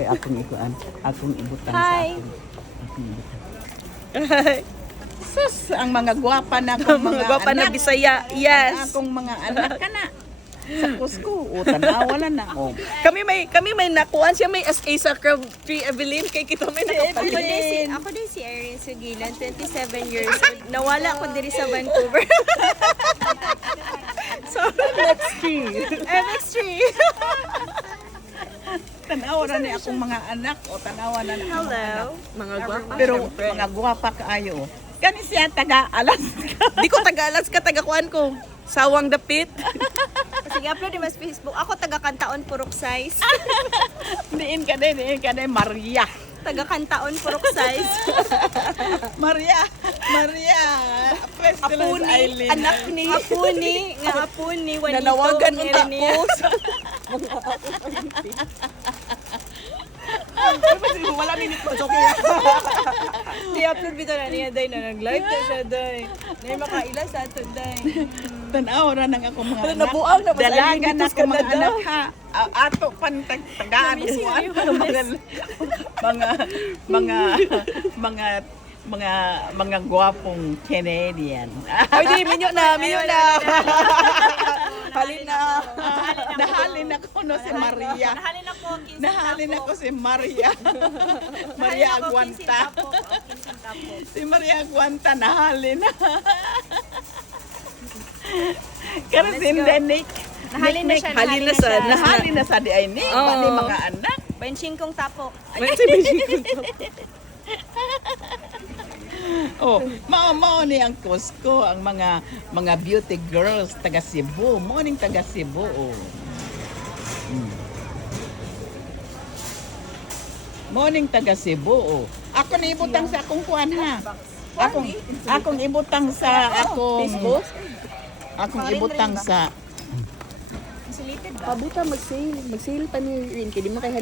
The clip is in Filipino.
kay akong ikuan, akong ibutang sa Hi. akong. Akong ibutang. Sus, ang mga gwapa na akong mga Gwapa na anak. Bisaya. Ang Yes. akong mga anak ka na. Sa Cusco, tanawa na ako. Kami may nakuan siya may SA sa Crab Tree Evelyn kay kita may nakapalit. Ako din si Erin Sugilan, 27 years old. Nawala ko diri sa Vancouver. So, next tree. MX3. Tanawa na ni akong mga anak o tanawa na ni akong mga anak. Mga gwapa. Pero mga gwapa kaayo. Kani siya taga Alaska. Di ko taga-alas ka, taga-kuan ko. Sawang dapit. Sige, upload din mas Facebook. Ako taga-kantaon purok size. Diin ka din, Maria. Taga-kantaon purok size. Maria. Pestilence Island. Anak ni Apuni. Nga Apuni. Juanito. Nanawagan mo Ernia. tapos. Wala minute pa, okay. I-upload bito na niya, day, na nag-live na siya, day. Na makaila sa ato, day. Tanaw ra nang ako mga anak. Nabuang na, mas Dalaga ayun, na ako mga Canada. anak ha. Ato pan tagaan Namiss mo. you, Mga gwapong Canadian. Ay, di, minyo na. Halin na. Nahalin ako no si Maria. Nahalin ako, Nahalin ako si Maria. Maria Aguanta. Si Maria Aguanta nahalin. Kasi sindenik. Nahalin na siya. Halin na sa- Nahalin na sa di ay ni. Oo. Bani mga anak. Benching kong tapok. Oh, mao ni ang Cusco, ang mga beauty girls taga Cebu, morning taga Cebu. Oh. Morning taga Cebu. Oh. Ako ni ibutang sa akong kuan ha. Akong ibutang sa akong Facebook? Akong ibutang sa Insulated ba? Pabuta mag-sale. Mag-sale pa ni Rin. Kaya di mo kay